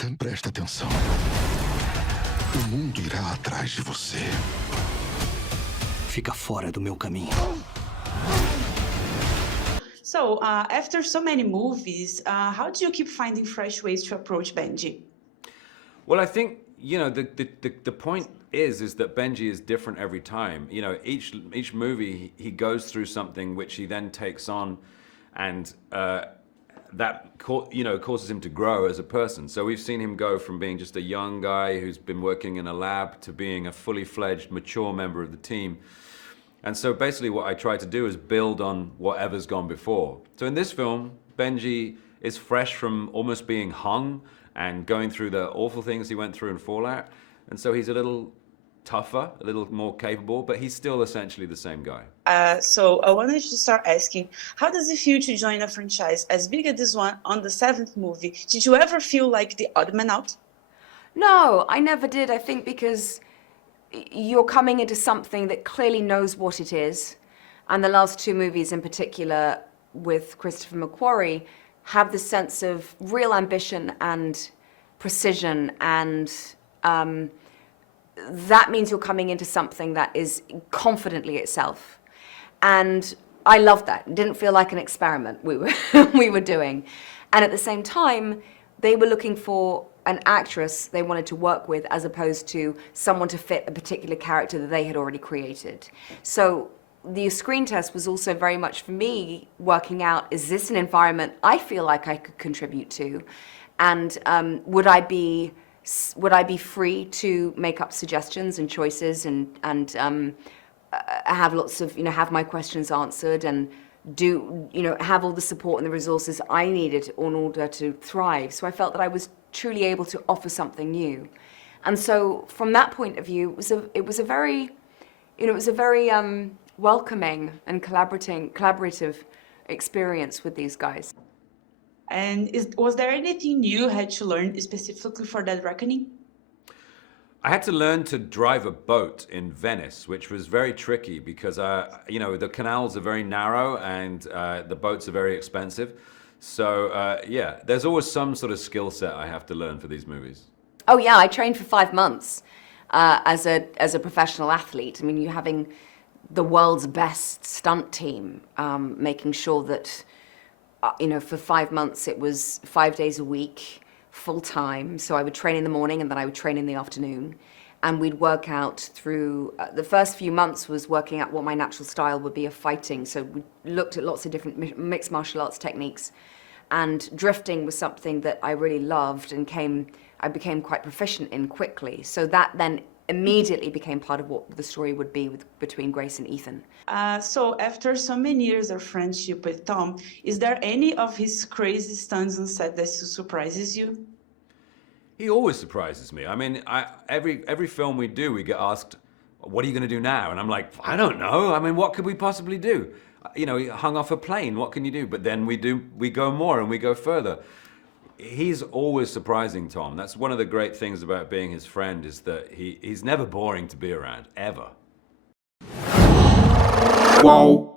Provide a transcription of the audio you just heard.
Ethan, presta atenção. O mundo irá atrás de você. Fica fora do meu caminho. So, after so many movies, how do you keep finding fresh ways to approach Benji? Well, I think, you know, the point is that Benji is different every time. You know, each movie he goes through something which he then takes on, and that causes him to grow as a person. So we've seen him go from being just a young guy who's been working in a lab to being a fully fledged, mature member of the team. And so basically what I try to do is build on whatever's gone before. So in this film, Benji is fresh from almost being hung and going through the awful things he went through in Fallout. And so he's a little tougher, a little more capable, but he's still essentially the same guy. So I wanted to start asking, how does it feel to join a franchise as big as this one on the 7th movie? Did you ever feel like the odd man out? No, I never did. I think because you're coming into something that clearly knows what it is. And the last two movies in particular with Christopher McQuarrie have the sense of real ambition and precision, and that means you're coming into something that is confidently itself. And I loved that. It didn't feel like an experiment we were doing. And at the same time, they were looking for an actress they wanted to work with as opposed to someone to fit a particular character that they had already created. So the screen test was also very much for me working out, is this an environment I feel like I could contribute to? And would I be free to make up suggestions and choices and have lots of, have my questions answered and have all the support and the resources I needed in order to thrive. So I felt that I was truly able to offer something new. And so from that point of view, it was a very welcoming and collaborative experience with these guys. And was there anything new you had to learn specifically for Dead Reckoning? I had to learn to drive a boat in Venice, which was very tricky because, the canals are very narrow and the boats are very expensive. So, there's always some sort of skill set I have to learn for these movies. Oh, yeah, I trained for 5 months as a professional athlete. I mean, you're having the world's best stunt team, making sure that, for 5 months it was 5 days a week, full time. So I would train in the morning and then I would train in the afternoon. And we'd work out through, the first few months was working out what my natural style would be of fighting. So we looked at lots of different mixed martial arts techniques. And drifting was something that I really loved and I became quite proficient in quickly. So that then immediately became part of what the story would be between Grace and Ethan. So after so many years of friendship with Tom, is there any of his crazy stunts on set that still surprises you? He always surprises me. I mean, every film we do, we get asked, what are you going to do now? And I'm like, I don't know. I mean, what could we possibly do? He hung off a plane. What can you do? But then we go more and we go further. He's always surprising, Tom. That's one of the great things about being his friend, is that he's never boring to be around, ever. Wow.